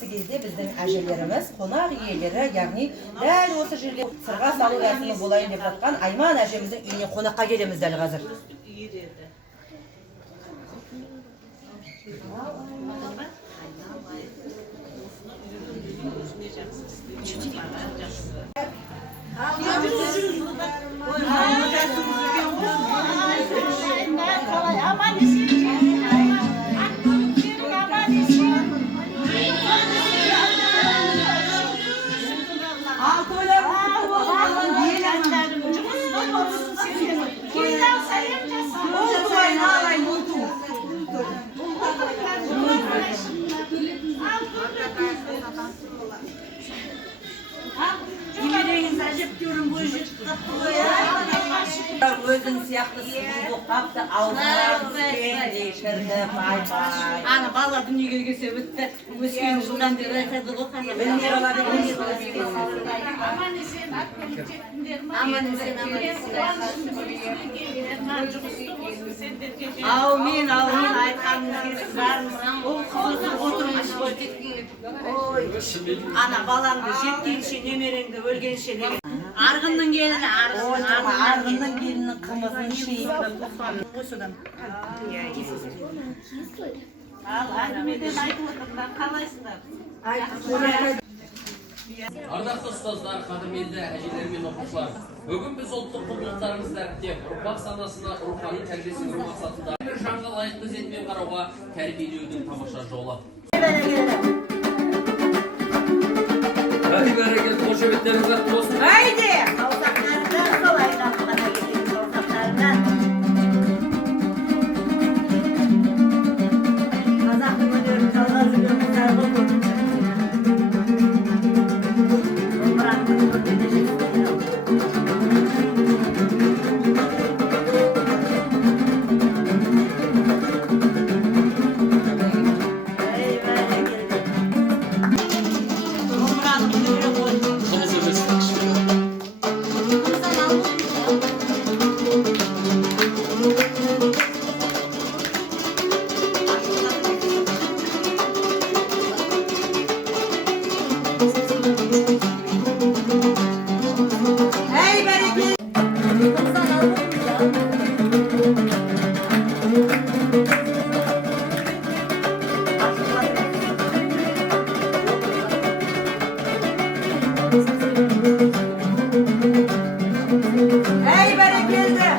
осы кезде біздің әжелеріміз, қонақ иелері, яғни дәл осы жерге сырға салу рәсімі болайын деп жатқан Айман әжеміздің үйіне қонаққа келеміз дәл қазір. Өзің сияқты сұлу қапты аузына түскендей шіркін бай-бай. Ана бала дүниеге келсе бітті. Өскен жылдан бері айтады ғой қазақ. Білмей қалады, білмей қалады. Аман есен ат мініп жеттіңдер ма? Аман есен, аман есен. Аумин, аумин айтқаныңыз келсін бәріміз. Ол құбылсын отырмыз ғой. Ана балаңды жеткенше, немереңді өлгенше. Арғынның келіні, арғынның келінің қымызын шейіп. Осыдан. Ал, әңгімеден айтып отырмын, қалайсыңдар? Ардақты ұстаздар, қадірменді әжелер мен оқушылар, бүгін біз ұлттық құндылықтарымызды дәріптеп, ұрпақ санасына рухани тәрбиесін беру мақсатында бір жанға лайықты ізетпен қарауға тәрбиелеудің тамаша жолы. Бәрекелді, қошеметтеріңіз артты болсын. Haydi! Саусақтарыңдар солай қапқана кететін саусақтарыңдар. Қазақтың өнерін жалғастырып жүрген қыздар ғой. Домбыраны көргенде жеткізген. Ey berekelde!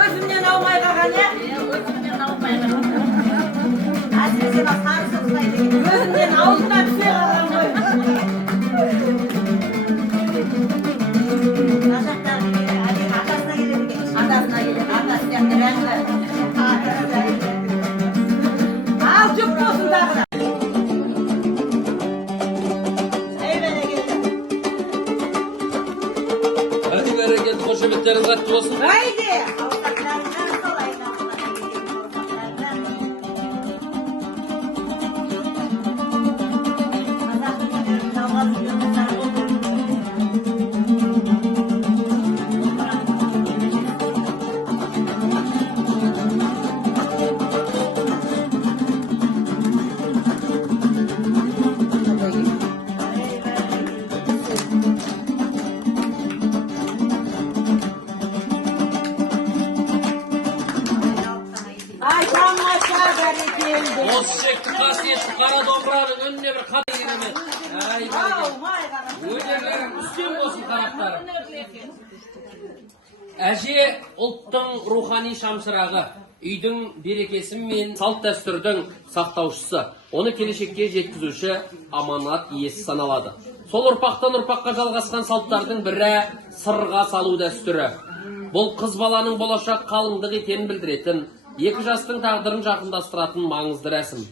Özümden almaya kalkan ya? Özümden almaya kalkan. Әсіресе бақ қарысы ұстайды. Özümden ağzından bir şey kalkan koy. Қазақтар атасына келеді екен. Atasına gelin, atasına gelin. Al çok olsun dağına. Hadi bereketli, қошеметтеріңіз артты болсын. Haydi! Ay tamamlaşa berekelde. Осы шекті қасиетті қара домбыраның önüne бір қадыр керемет. Ай, өздерің үстем болсын қарақтарым. Әже ұлттың рухани шамшырағы, үйдің берекесі мен салт дәстүрдің сақтаушысы, оны келешекке жеткізуші аманат иесі саналады. Сол ұрпақтан ұрпаққа жалғасқан салттардың бірі сырға салу дәстүрі. Бұл қыз баланың болашақ қалыңдық екенін білдіретін, екі жастың тағдырын жақындастыратын маңызды рәсім.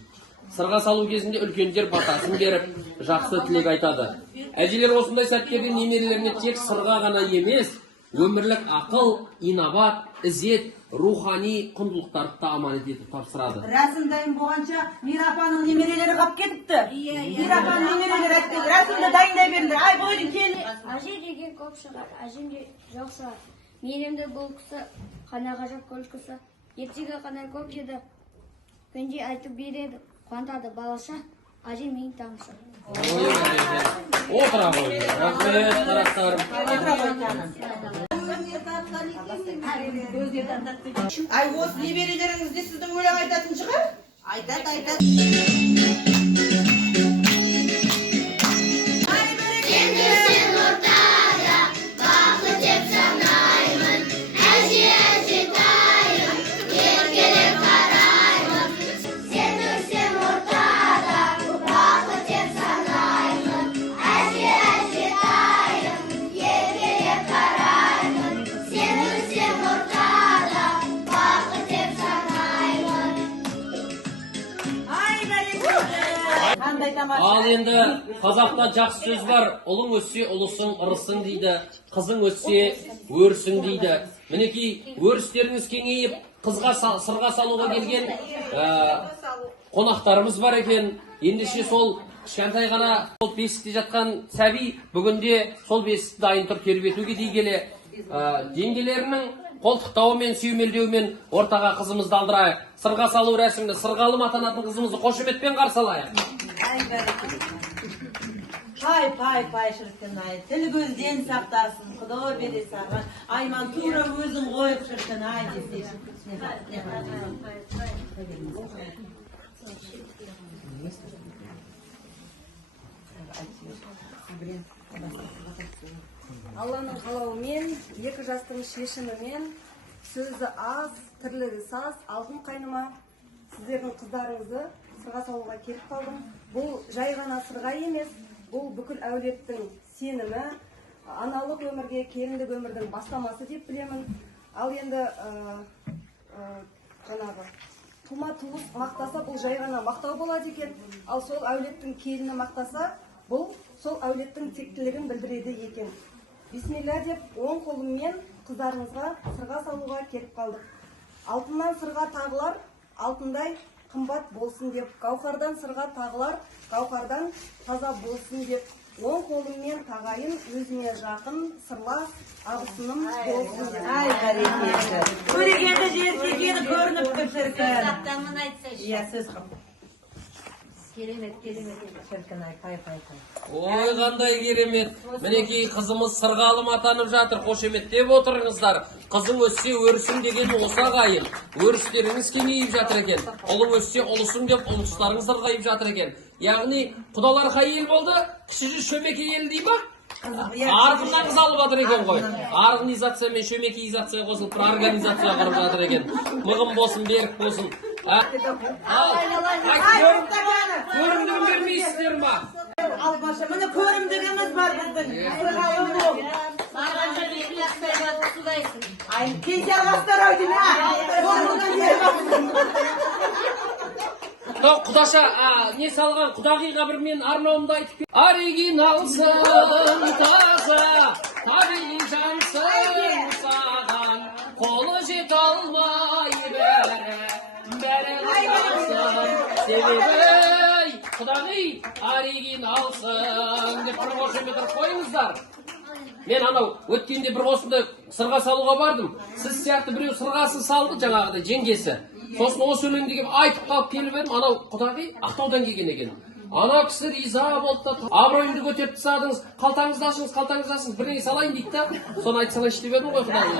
Сырға салу кезінде үлкендер батасын беріп, жақсы тілек айтады. Әжелер осындай сәттерде немерелеріне тек сырға ғана емес, өмірлік ақыл, инабат, ізет, рухани құндылықтарды да аманат етіп тапсырады. Рәсім дайын болғанша Мирапаның немерелері қап кетіпті. Мирапаның немерелері әйтті, рәсімді дайындай беріңдер. Ай бойдың кел. Әже деген көп шығар, әжем де жоқ шығар. Менемді бұл кісі қана ғажап көлкісі. Ертегі қана көп еді. Пенде айтып береді, қуантады балаша. әжем ең тамшы. Отыра ғой. Рахмет, қарақтарым. Ай, осы неберелеріңізде сіздің өлең айтатын шығар? Айтады. Ал енді қазақта жақсы сөз бар. Ұлың өссе ұлысың ырысың дейді. Қызың өссе өрсің дейді. Мінекей өрістеріңіз кеңейіп, қызға сырға салуға келген қонақтарымыз бар екен. Ендеше сол кішкентай ғана сол бесікте жатқан сәби бүгінде сол бесікті дайын тұр тербетуге дей келе жеңгелерінің қолтықтауымен сүймелдеумен ортаға қызымызды алдырайық. Сырға салу рәсімді сырғалым атанатын қызымызды қошеметпен қарсы алайық. Пай, шіркін ай, тіл көзден сақтасын, құда бере саған. Айман тура өзің қойып шіркін ай десе. Алланың қалауымен, екі жастың шешімімен, сөзі аз, тірлігі саз, алтын қайныма, сіздердің қыздарыңызды сырға салуға келіп қалдым. Бұл жай ғана сырға емес, бұл бүкіл әулеттің сенімі, аналық өмірге, келіндік өмірдің бастамасы деп білемін. Ал енді жаңағы тума туыс мақтаса, бұл жай ғана мақтау болады екен. Ал сол әулеттің келіні мақтаса, бұл сол әулеттің тектілігін білдіреді екен. Бисмилля деп, оң қолыммен қыздарыңызға сырға салуға келіп қалдық. Алтыннан сырға тағылар, алтындай қымбат болсын деп, гауһардан сырға тағылар, гауһардан таза болсын деп, оң қолыммен тағайын, өзіне жақын сырлас абысыным болсын деп. Ай, бәрекелді. Көрегенді жеркегені көрініп тұр шіркін. Сақтамын айтсайшы. Иә, сөз қып. Керемет. Шіркін ай, пай. Ой, қандай керемет. Мінекей қызымыз сырғалым атанып жатыр. Қошеметтеп отырыңыздар. Қызың өссе өрісің деген осы ағайын. Өрістеріңіз кеңейіп жатыр екен. Ұлың өссе ұлысың деп ұлыстарыңыз сырғайып жатыр екен. Яғни құдалар қай ел болды? Кіші шөмеке ел дей ма? Арғыннан қыз алып жатыр екен ғой. Организация мен шөмекеизация қосылып бір организация құрып жатыр екен. Мығым болсын, берік болсын. Көрімдігін бермейсіздер ма? Албашы, міне көрімдігіміз бар біздің. Сырғалым бол. Барған жерде екі жастай жатып судайсың. Ай, кейте алғастар ау дейм, көрімдігін беріп Құдаша, не салған құдағиға бір мен арнауымды айтып кел. Оригиналсың таза, табиғи жансың саған, қолы жет алмай бәрі қалсың. Себебі, құдағи, оригиналсың деп бір қошемет қойыңыздар. Мен анау өткенде бір осындай сырға салуға бардым. Сіз сияқты біреу сырғасын салды жаңағыдай жеңгесі. Сосын осы өлеңді келіп айтып қалып келіп едім, анау құдағи Ақтаудан келген екен. Ана кісі риза болды да, абыройымды көтеріп тастадыңыз, қалтаңызды ашыңыз, бірдеңе салайын дейді да, соны айт салайыншы деп едім ғой құдағи.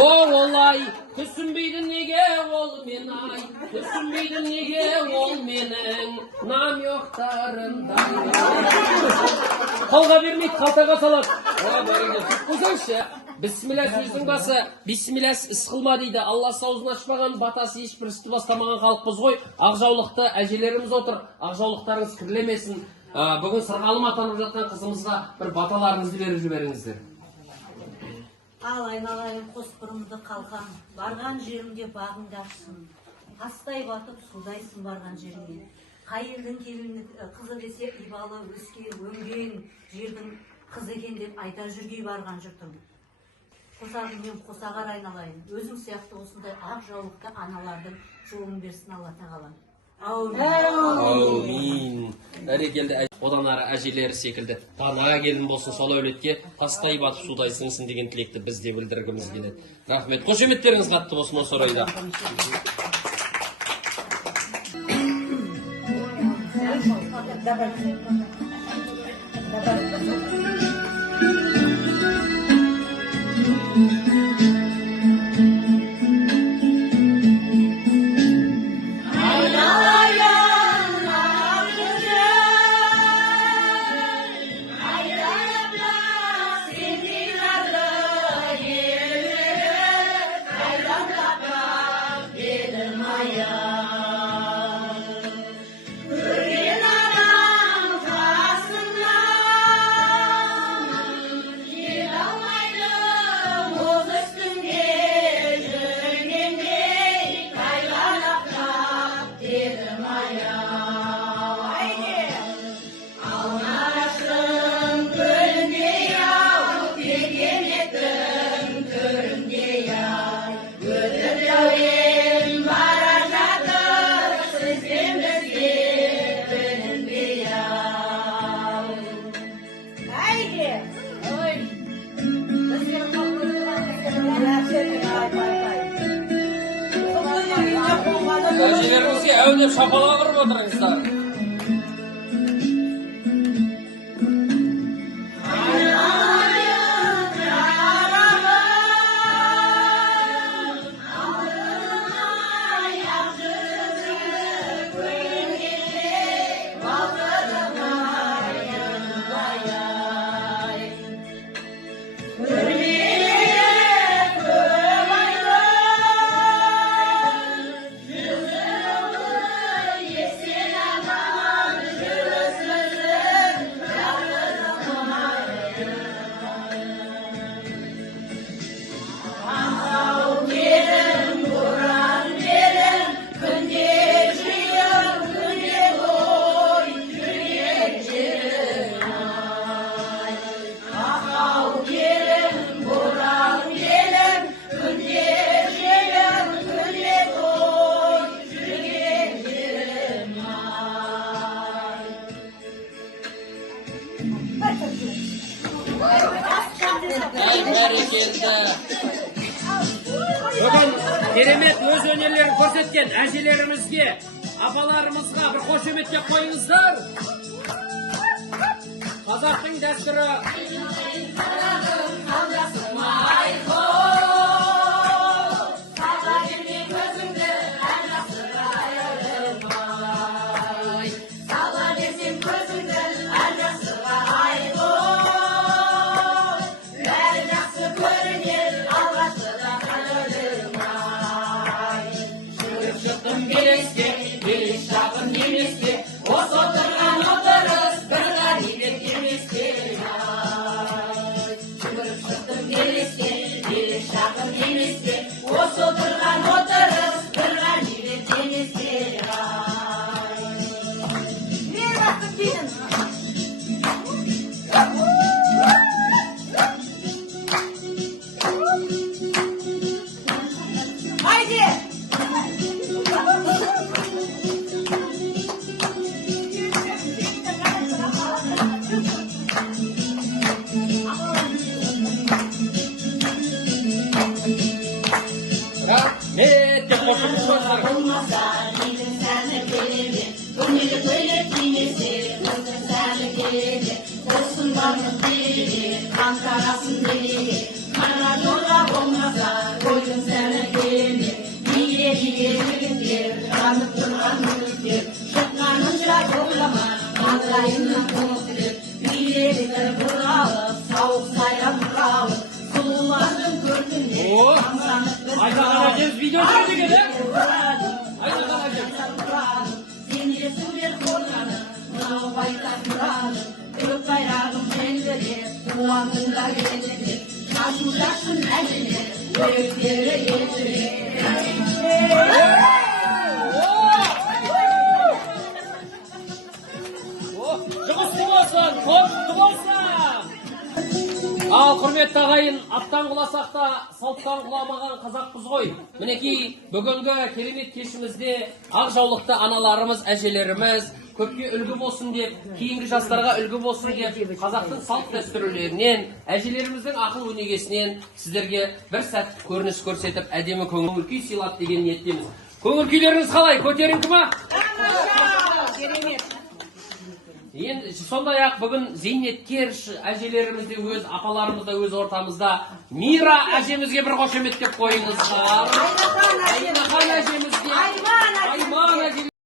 О, олай, күсінбейді неге ол мен ай, күсінбейді неге ол менің намектарында. Қолға бермейді, қалтаға салады. Қойсаңызшы. Бисмилля сөздің басы, бисмилля іс қылма дейді. Алла аузын ашпаған, батасы ешбір істі бастамаған халықпыз ғой. Ақжаулықты әжелеріміз отыр. Ақжаулықтарыңыз кірлемесін. Бүгін сырғалым атанып жатқан қызымызға бір баталарыңызды беріп жіберіңіздер. Ал айналайын қос бұрымды қалқан, барған жерімде бағыңды ашсын. Тастай батып судайсың барған жеріңе. Қай елдің келіні қызы десе ибалы өскен, өнген жердің қызы екен деп айта жүргей барған жұртым. Қосағымен қосағар айналайын. Өзің сияқты осындай ақ жаулықты аналардың жолын берсін Алла тағала. Аумин. Бәрекелді. Одан ары әжелері секілді дана келін болсын, сол әулетке тастай батып судай сіңсін деген тілекті біз де білдіргіміз келеді. Рахмет. Қошеметтеріңіз қатты болсын осы орайда. Давай. Әжелеріңізге әулеп шапалақ ұрып отырыңыздар. Бүгін керемет өз өнерлерін көрсеткен әжелерімізге, апаларымызға бір қошеметтеп қойыңыздар. Қазақтың дәстүрі video çekti gene. Ал құрметті ағайын, аттан құласақ та салттан құламаған қазақпыз ғой. Мінекей бүгінгі керемет кешімізде ақ жаулықты аналарымыз, әжелеріміз көпке үлгі болсын деп, кейінгі жастарға үлгі болсын деп, қазақтың салт дәстүрлерінен, әжелеріміздің ақыл өнегесінен сіздерге бір сәт көрініс көрсетіп, әдемі көңіл күй сыйлап деген ниеттеміз. Көңіл күйлеріңіз қалай? Көтеріңкі ма? Енді сондай ақ бүгін зейнеткер әжелеріміз де өз апаларымыз да өз ортамызда. Мира әжемізге бір қошеметтеп қойыңыздар. Айнахан әжемізге. Айман әжемізге.